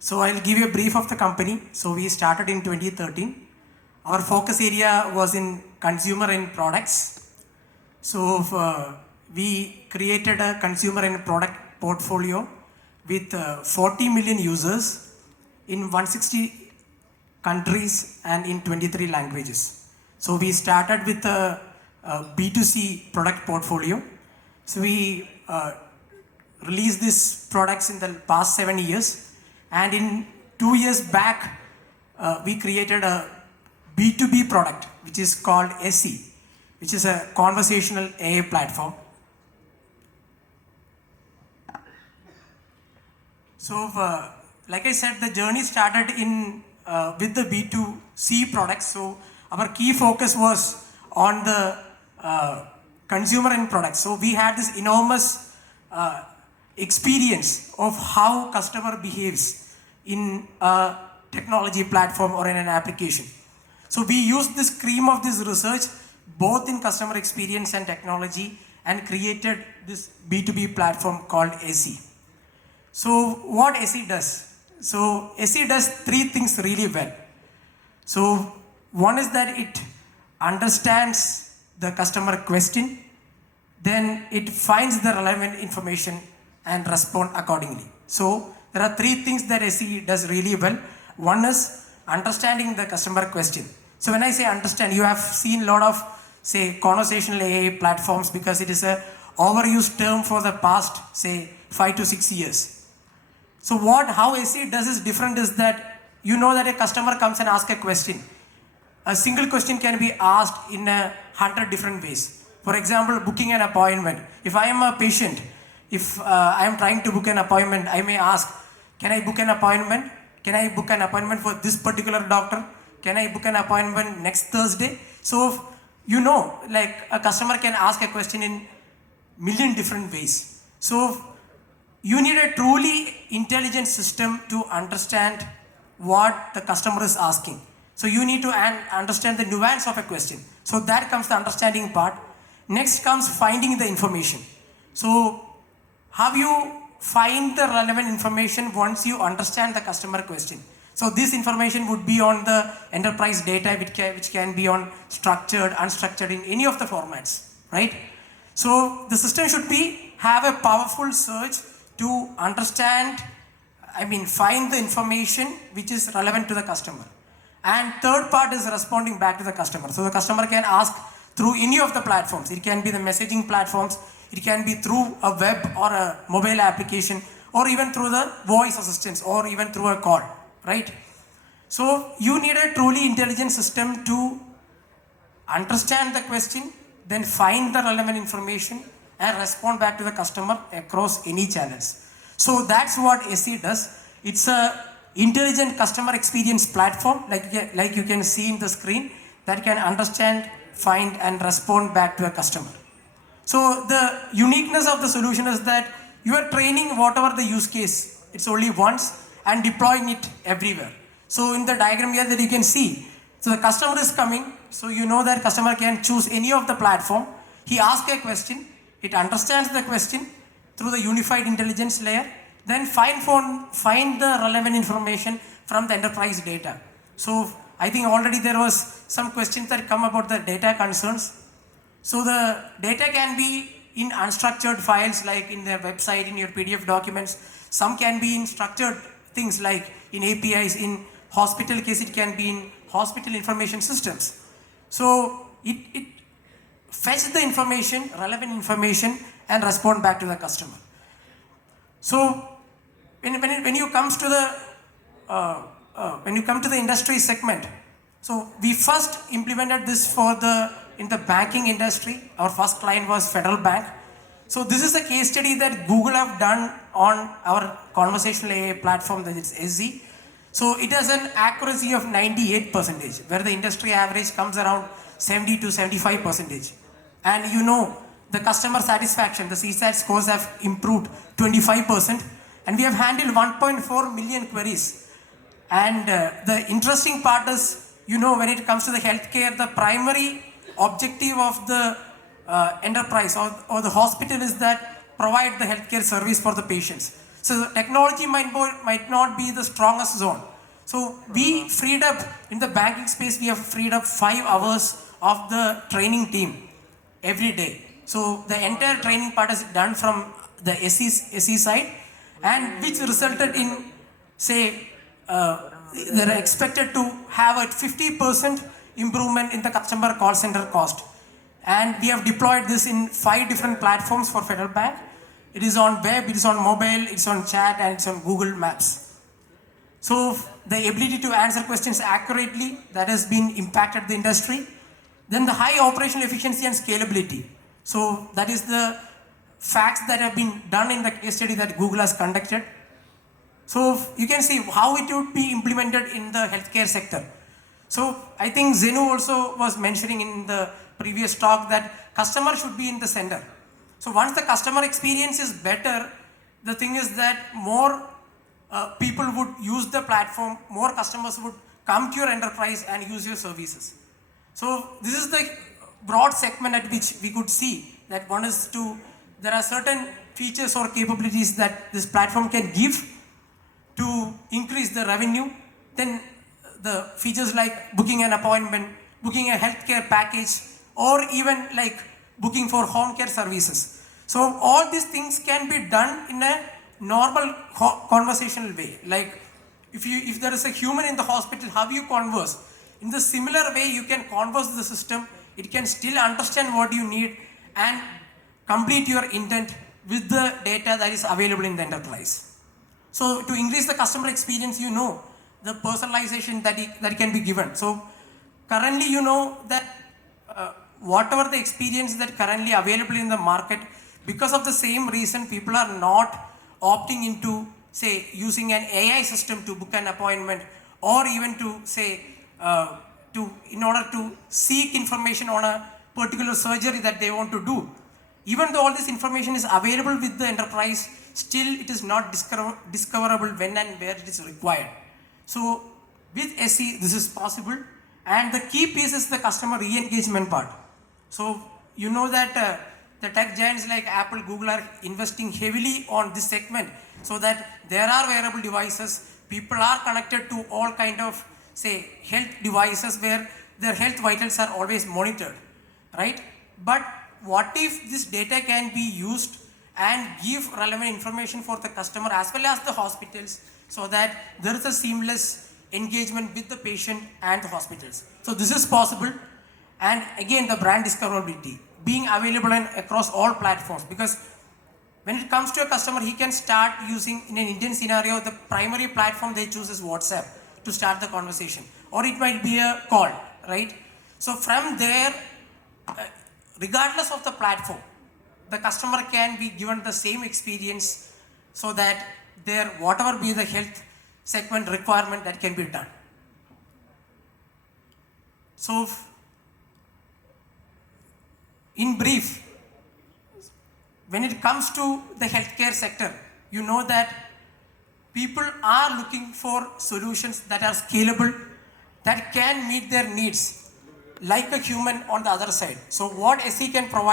So I'll give you a brief of the company. So we started in 2013. Our focus area was in consumer and products. So we created a consumer and product portfolio with 40 million users in 160 countries and in 23 languages. So we started with a B2C product portfolio. So we released these products in the past 7 years, and in 2 years back we created a B2B product which is called ESSE, which is a conversational AI platform. So like I said, the journey started in with the B2C products. So our key focus was on the consumer end products. So we had this enormous experience of how customer behaves in a technology platform or in an application. So we used this cream of this research both in customer experience and technology and created this B2B platform called ESSE. So what ESSE does? So ESSE does three things really well. So one is that it understands the customer question, then it finds the relevant information and respond accordingly. So there are three things that ESSE does really well. One is understanding the customer question. So when I say understand, you have seen a lot of, say, conversational AI platforms because it is a overused term for the past, say, 5 to 6 years. So how ESSE does is different is that you know that a customer comes and asks a question. A single question can be asked in 100 different ways. For example, booking an appointment. If I am a patient, if I am trying to book an appointment, I may ask, can I book an appointment? Can I book an appointment for this particular doctor? Can I book an appointment next Thursday? So you know, like a customer can ask a question in million different ways. So you need a truly intelligent system to understand what the customer is asking. So you need to understand the nuance of a question. So that comes the understanding part. Next comes finding the information. So how you find the relevant information once you understand the customer question. So this information would be on the enterprise data, which can be on structured, unstructured, in any of the formats, right? So the system should have a powerful search to understand, find the information which is relevant to the customer. And third part is responding back to the customer. So the customer can ask through any of the platforms. It can be the messaging platforms, it can be through a web or a mobile application, or even through the voice assistants, or even through a call, right? So you need a truly intelligent system to understand the question, then find the relevant information and respond back to the customer across any channels. So that's what ESSE does. It's a intelligent customer experience platform, like you can see in the screen, that can understand, find and respond back to a customer. So the uniqueness of the solution is that you are training whatever the use case, it's only once, and deploying it everywhere. So in the diagram here that you can see, so the customer is coming, so you know that customer can choose any of the platform. He asks a question, it understands the question through the unified intelligence layer, then find the relevant information from the enterprise data. So I think already there was some questions that come about the data concerns. So the data can be in unstructured files like in the website, in your PDF documents. Some can be in structured things like in APIs. In hospital case, it can be in hospital information systems. So it fetches the information, relevant information, and respond back to the customer. So when you come to the industry segment, so we first implemented this in the banking industry. Our first client was Federal Bank. So this is a case study that Google have done on our conversational AI platform, that is ESSE. So it has an accuracy of 98%, where the industry average comes around 70 to 75%. And you know, the customer satisfaction, the CSAT scores have improved 25%, and we have handled 1.4 million queries. And the interesting part is, you know, when it comes to the healthcare, the primary objective of the enterprise or the hospital is that provide the healthcare service for the patients. So the technology might not be the strongest zone. So we freed up, in the banking space, we have freed up 5 hours of the training team every day. So the entire training part is done from the SE side, and which resulted in, say, they're expected to have a 50% improvement in the customer call center cost. And we have deployed this in 5 different platforms for Federal Bank. It is on web, it is on mobile, it's on chat, and it's on Google Maps. So the ability to answer questions accurately, that has been impacted the industry. Then the high operational efficiency and scalability. So that is the facts that have been done in the case study that Google has conducted. So you can see how it would be implemented in the healthcare sector. So I think Zenu also was mentioning in the previous talk that customer should be in the center. So once the customer experience is better, the thing is that more people would use the platform, more customers would come to your enterprise and use your services. So this is the broad segment at which we could see that one is there are certain features or capabilities that this platform can give to increase the revenue. Then the features like booking an appointment, booking a healthcare package, or even like booking for home care services. So all these things can be done in a normal conversational way. Like if there is a human in the hospital, how you converse? In the similar way, you can converse the system. It can still understand what you need and complete your intent with the data that is available in the enterprise. So to increase the customer experience, the personalization that can be given. So currently, that whatever the experience that currently available in the market, because of the same reason, people are not opting into, say, using an AI system to book an appointment, or even to, say, in order to seek information on a particular surgery that they want to do. Even though all this information is available with the enterprise, still it is not discoverable when and where it is required. So with ESSE, this is possible. And the key piece is the customer re-engagement part. So you know that the tech giants like Apple, Google are investing heavily on this segment, so that there are wearable devices, people are connected to all kind of, say, health devices where their health vitals are always monitored, right? But what if this data can be used and give relevant information for the customer as well as the hospitals, so that there is a seamless engagement with the patient and the hospitals. So this is possible. And again, the brand discoverability, being available across all platforms, because when it comes to a customer, he can start using, in an Indian scenario, the primary platform they choose is WhatsApp to start the conversation, or it might be a call, right? So from there, regardless of the platform, the customer can be given the same experience, so that whatever be the health segment requirement, that can be done. So in brief, when it comes to the healthcare sector, you know that people are looking for solutions that are scalable, that can meet their needs, like a human on the other side. So what ESSE can provide